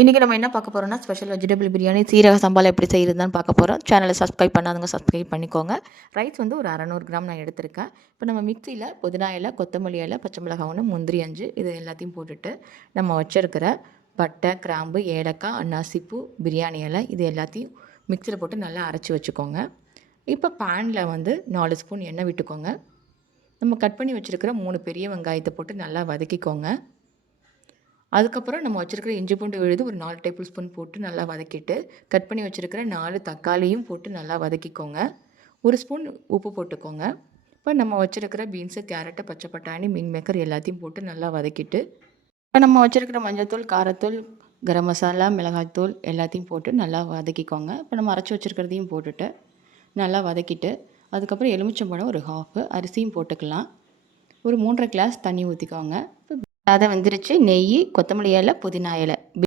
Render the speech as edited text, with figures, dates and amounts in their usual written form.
இன்றைக்கி நம்ம என்ன பார்க்க போகிறோம்னா ஸ்பெஷல் வெஜிடபிள் பிரியாணி சீரக சம்பாவில் எப்படி செய்யுதுன்னு பார்க்க போகிறோம். சேனலை சப்ஸ்கிரைப் பண்ணாதவங்க சப்ஸ்கிரைப் பண்ணிக்கோங்க. ரைஸ் வந்து ஒரு 600 கிராம் நான் எடுத்திருக்கேன். இப்போ நம்ம மிக்சியில் புதினா இலை, கொத்தமல்லி இலை, பச்சை மிளகாய் 1, முந்திரி 5 இது எல்லாத்தையும் போட்டுட்டு நம்ம வச்சுருக்கிற பட்டை, கிராம்பு, ஏலக்காய், அன்னாசிப்பூ, பிரியாணி இலை இது எல்லாத்தையும் மிக்சியில் போட்டு நல்லா அரைச்சி வச்சுக்கோங்க. இப்போ பேனில் வந்து 4 ஸ்பூன் எண்ணெய் விட்டுக்கோங்க. நம்ம கட் பண்ணி வச்சுருக்கிற 3 பெரிய வெங்காயத்தை போட்டு நல்லா வதக்கிக்கோங்க. அதுக்கப்புறம் நம்ம வச்சுருக்கிற இஞ்சி பூண்டு விழுது ஒரு 4 டேபிள் ஸ்பூன் போட்டு நல்லா வதக்கிட்டு, கட் பண்ணி வச்சுருக்கிற 4 தக்காளியும் போட்டு நல்லா வதக்கிக்கோங்க. 1 ஸ்பூன் உப்பு போட்டுக்கோங்க. இப்போ நம்ம வச்சுருக்கிற பீன்ஸு, கேரட்டு, பச்சை பட்டாணி, மீன் மேக்கர் எல்லாத்தையும் போட்டு நல்லா வதக்கிட்டு, இப்போ நம்ம வச்சுருக்கிற மஞ்சள்தூள், காரத்தூள், கரம் மசாலா, மிளகாய்த்தூள் எல்லாத்தையும் போட்டு நல்லா வதக்கிக்கோங்க. இப்போ நம்ம அரைச்சி வச்சுருக்கிறதையும் போட்டுட்டு நல்லா வதக்கிட்டு, அதுக்கப்புறம் எலுமிச்சம்பழம் ஒரு ஹாஃபு, அரிசியும் போட்டுக்கலாம். ஒரு 3 1/2 கிளாஸ் தண்ணி ஊற்றிக்கோங்க. அதை வந்துருச்சு நெய், கொத்தமல்லி இலை, புதினா இலை.